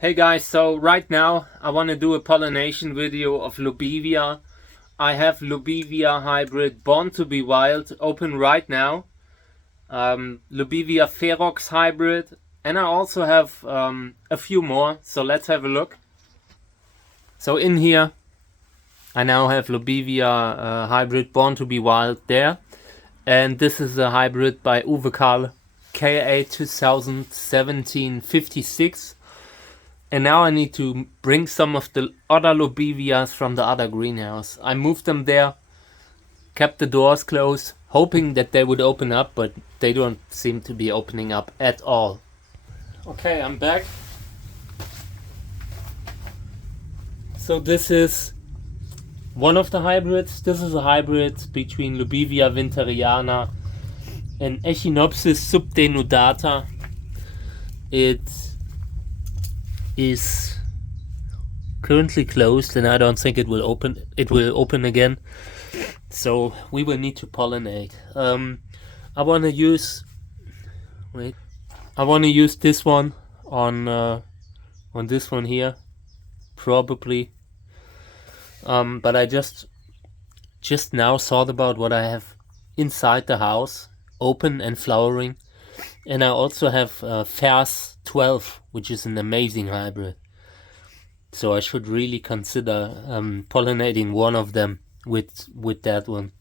Hey guys, so right now I want to do a pollination video of Lobivia. I have Lobivia hybrid Born to be Wild open right now. Lobivia Ferox hybrid, and I also have a few more, so let's have a look. So in here I now have Lobivia hybrid Born to be Wild there, and this is a hybrid by Uwe Karl KA 2017-56. And now I need to bring some of the other Lobivias from the other greenhouse. I moved them there, kept the doors closed, hoping that they would open up, but they don't seem to be opening up at all. Okay, I'm back. So this is one of the hybrids. This is a hybrid between Lobivia Winteriana and Echinopsis Subdenudata. It is currently closed and I don't think it will open. It will open again, so we will need to pollinate. I want to use this one on this one here probably, but I just now thought about what I have inside the house open and flowering, and I also have Fairs 12, which is an amazing hybrid. So I should really consider pollinating one of them with that one.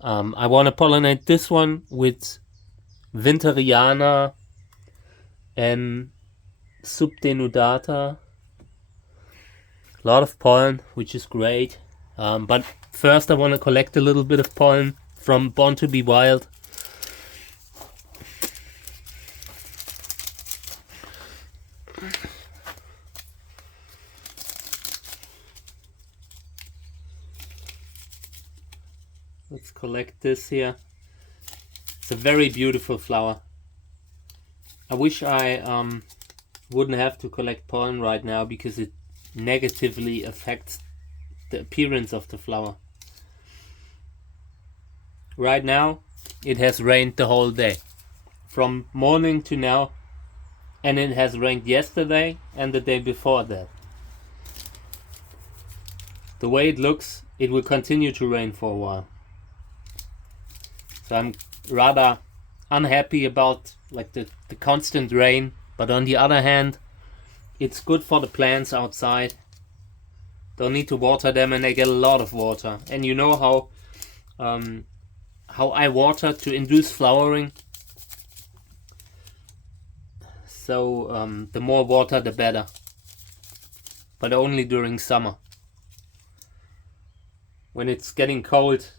I want to pollinate this one with Winteriana and Subdenudata. A lot of pollen, which is great. But first I want to collect a little bit of pollen from Born to be Wild. Let's collect this here. It's a very beautiful flower. I wish I wouldn't have to collect pollen right now because it negatively affects the appearance of the flower. Right now it has rained the whole day, from morning to now, and it has rained yesterday and the day before that. The way it looks, it will continue to rain for a while. So I'm rather unhappy about the constant rain, but on the other hand, it's good for the plants outside. Don't need to water them and they get a lot of water. And you know how I water to induce flowering. So the more water the better, but only during summer. When it's getting cold,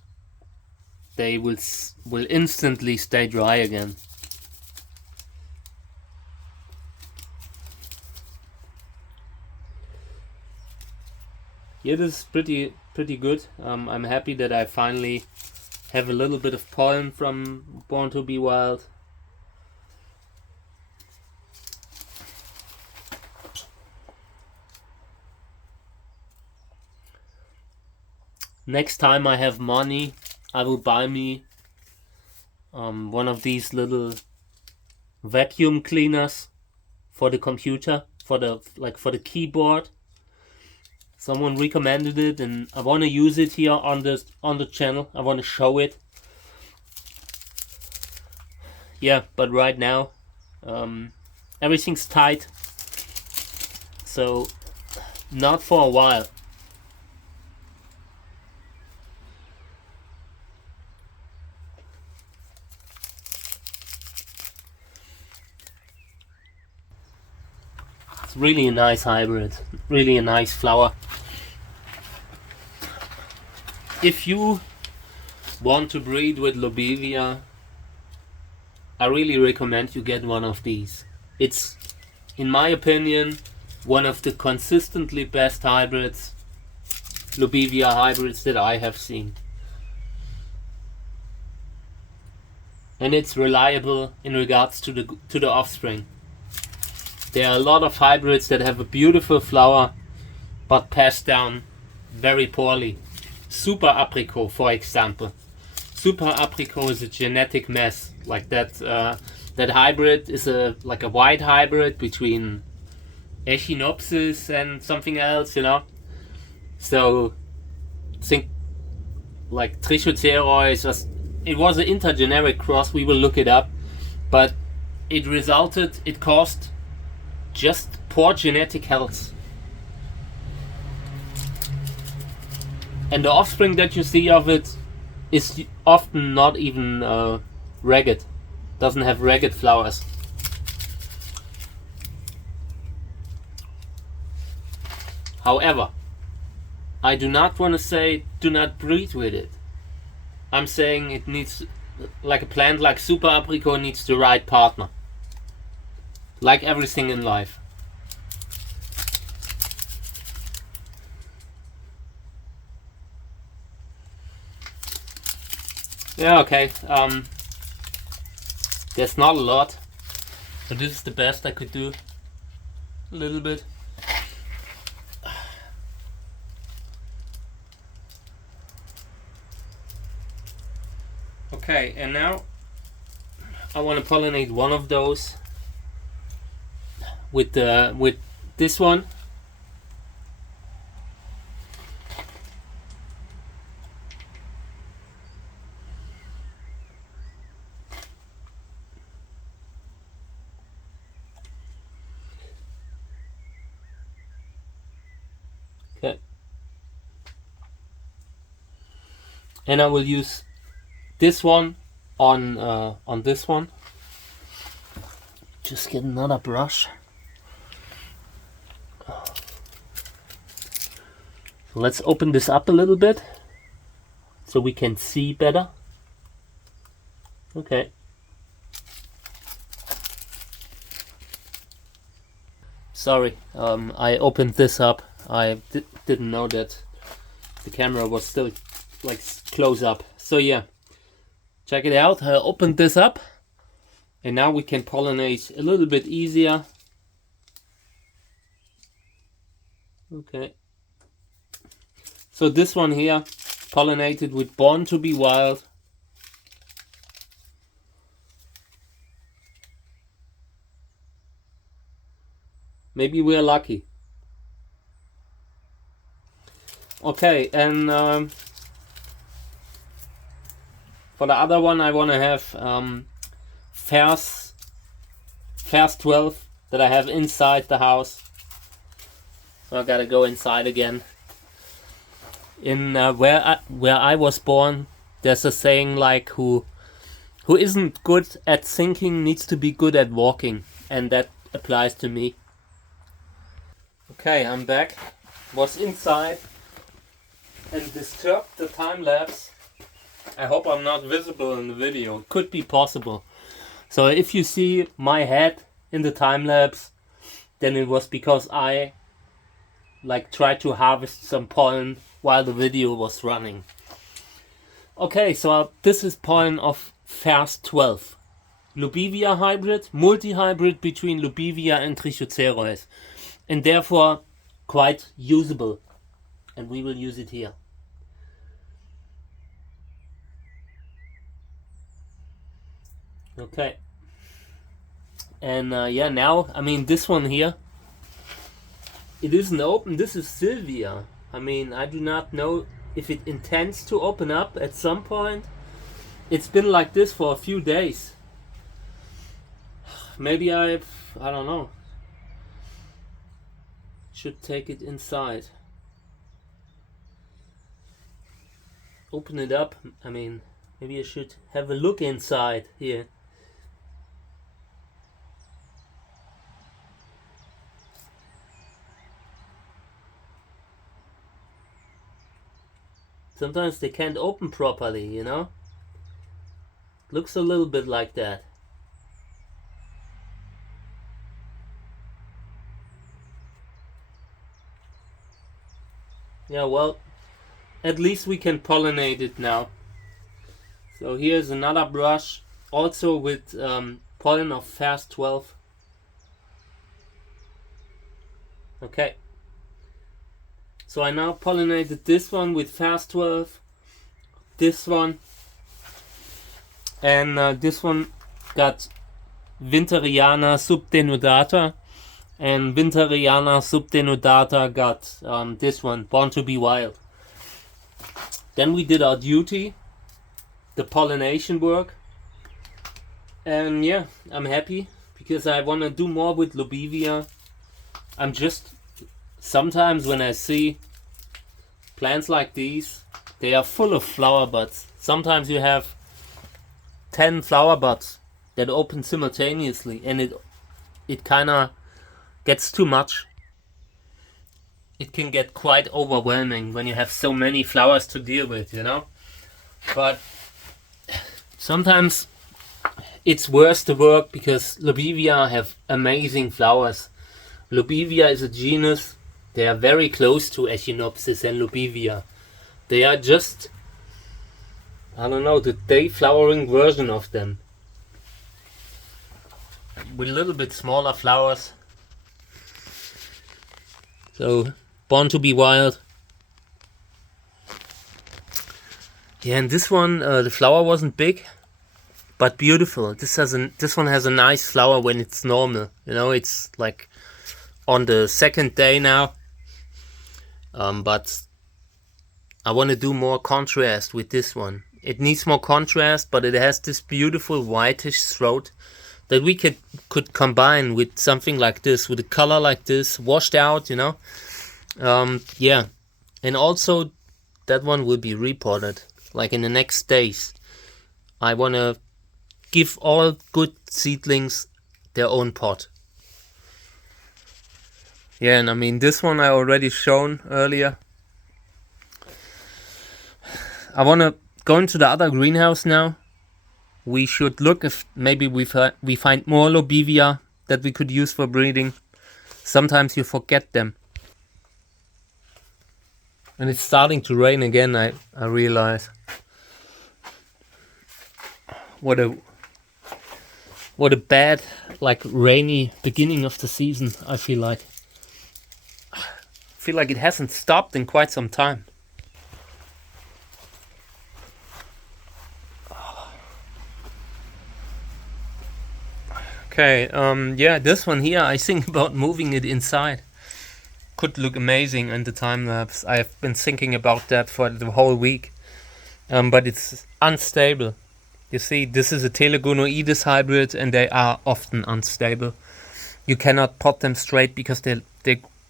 they will instantly stay dry again. Yeah, this is pretty good. I'm happy that I finally have a little bit of pollen from Born to be Wild. Next time I have money, I will buy me one of these little vacuum cleaners for the computer, for the keyboard. Someone recommended it and I want to use it here on the channel. I want to show it. Yeah, but right now everything's tight, so not for a while. It's really a nice hybrid, really a nice flower. If you want to breed with Lobivia, I really recommend you get one of these. It's, in my opinion, one of the consistently best hybrids, Lobivia hybrids that I have seen. And it's reliable in regards to the offspring. There are a lot of hybrids that have a beautiful flower but pass down very poorly. Super Apricot, for example. Super Apricot is a genetic mess. Like that hybrid is a white hybrid between Echinopsis and something else, you know. So think like Trichocerois was, it was an intergeneric cross. We will look it up, but it caused just poor genetic health. And the offspring that you see of it is often not even ragged. Doesn't have ragged flowers. However, I do not want to say do not breed with it. I'm saying it needs, like a plant like Super Apricot needs the right partner. Like everything in life. Yeah, okay. There's not a lot. So this is the best I could do. A little bit. Okay, and now I want to pollinate one of those with this one. Okay. And I will use this one on this one. Just get another brush. So let's open this up a little bit so we can see better. Okay. Sorry, I opened this up. I didn't know that the camera was still like close up. So yeah, check it out. I opened this up and now we can pollinate a little bit easier. Okay. So this one here, pollinated with Born to be Wild. Maybe we're lucky. Okay, and for the other one I want to have Fairs 12 that I have inside the house. So I gotta go inside again. In where I was born, there's a saying like who isn't good at thinking needs to be good at walking, and that applies to me. Okay, I'm back. Was inside and disturbed the time lapse. I hope I'm not visible in the video. It could be possible. So if you see my head in the time lapse, then it was because I like tried to harvest some pollen while the video was running. Okay, so this is pollen of Fairs 12. Lobivia hybrid, multi-hybrid between Lobivia and Trichocerois, and therefore quite usable. And we will use it here. Okay. And yeah, now, I mean, this one here, it isn't open. This is Sylvia. I mean, I do not know if it intends to open up at some point. It's been like this for a few days. Maybe I don't know. Should take it inside. Open it up. I mean, maybe I should have a look inside here. Sometimes they can't open properly, you know? Looks a little bit like that. Yeah, well, at least we can pollinate it now. So here's another brush, also with pollen of Fairs 12. Okay. So I now pollinated this one with Fairs 12, this one, and this one got Winteriana Subdenudata, and Winteriana Subdenudata got this one, Born to be Wild. Then we did our duty, the pollination work, and yeah, I'm happy because I want to do more with Lobivia. I'm just, sometimes when I see plants like these, they are full of flower buds. Sometimes you have 10 flower buds that open simultaneously, and it kind of gets too much. It can get quite overwhelming when you have so many flowers to deal with, you know. But sometimes it's worth the work because Lobivia have amazing flowers. Lobivia is a genus. They are very close to Echinopsis and Lobivia. They are just, I don't know, the day flowering version of them, with a little bit smaller flowers. So, Born to be Wild. Yeah, and this one, the flower wasn't big, but beautiful. This one has a nice flower when it's normal. You know, it's like on the second day now. But I want to do more contrast with this one. It needs more contrast, but it has this beautiful whitish throat that we could combine with something like this, with a color like this, washed out, you know. Yeah, and also that one will be repotted like in the next days. I want to give all good seedlings their own pot. Yeah, and I mean, this one I already shown earlier. I want to go into the other greenhouse now. We should look if maybe we find more Lobivia that we could use for breeding. Sometimes you forget them. And it's starting to rain again, I realize. What a bad, like, rainy beginning of the season, I feel like. I feel like it hasn't stopped in quite some time. Okay, yeah, this one here, I think about moving it inside. Could look amazing in the time lapse. I've been thinking about that for the whole week. But it's unstable. You see, this is a Telegonoides hybrid, and they are often unstable. You cannot pot them straight because they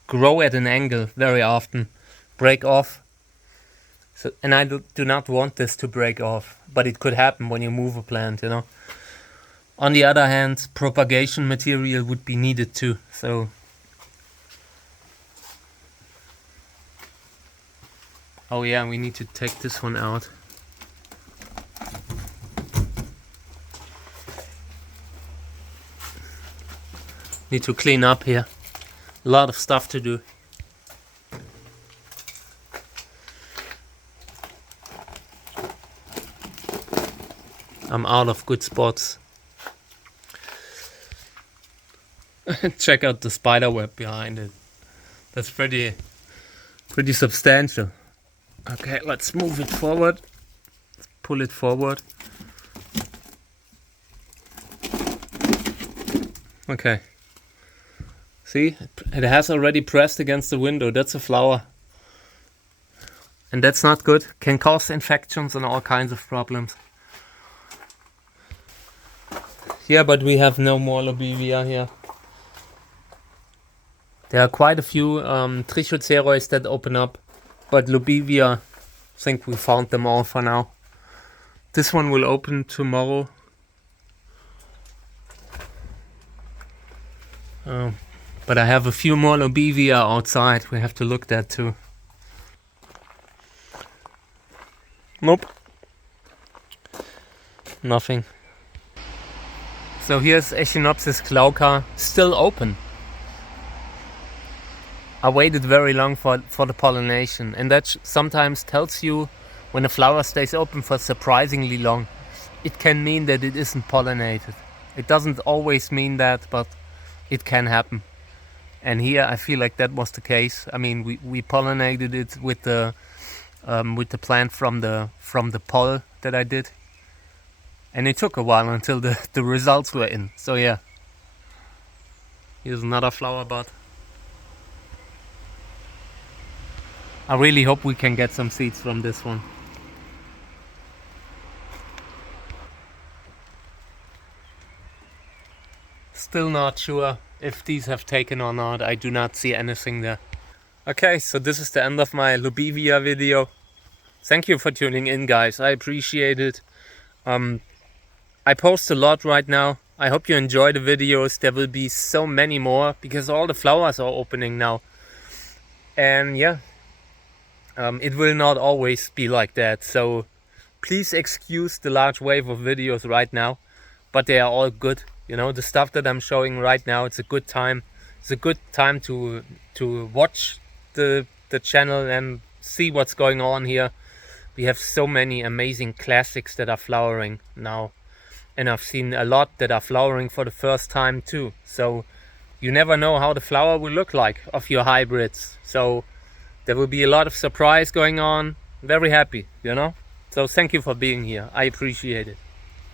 grow at an angle very often, break off. So, and I do not want this to break off, but it could happen when you move a plant, you know. On the other hand, propagation material would be needed too, so. Oh yeah, we need to take this one out. Need to clean up here. A lot of stuff to do. I'm out of good spots. Check out the spider web behind it. That's pretty substantial. Okay, let's move it forward. Let's pull it forward. Okay. See, it has already pressed against the window. That's a flower. And that's not good. Can cause infections and all kinds of problems. Yeah, but we have no more Lobivia here. There are quite a few Trichocereus that open up, but Lobivia, I think we found them all for now. This one will open tomorrow. But I have a few more Lobivia outside. We have to look that too. Nope. Nothing. So here's Echinopsis glauca, still open. I waited very long for the pollination, and that sometimes tells you when a flower stays open for surprisingly long, it can mean that it isn't pollinated. It doesn't always mean that, but it can happen. And here I feel like that was the case. I mean, we pollinated it with the plant from the poll that I did, and it took a while until the results were in. So yeah. Here's another flower bud. I really hope we can get some seeds from this one. Still not sure if these have taken or not. I do not see anything there. Okay, so this is the end of my Lobivia video. Thank you for tuning in, guys. I appreciate it. I post a lot right now. I hope you enjoy the videos. There will be so many more because all the flowers are opening now. And yeah, it will not always be like that. So please excuse the large wave of videos right now, but they are all good. You know, the stuff that I'm showing right now, it's a good time. It's a good time to watch the channel and see what's going on here. We have so many amazing classics that are flowering now. And I've seen a lot that are flowering for the first time too. So you never know how the flower will look like of your hybrids. So there will be a lot of surprise going on. Very happy, you know. So thank you for being here. I appreciate it.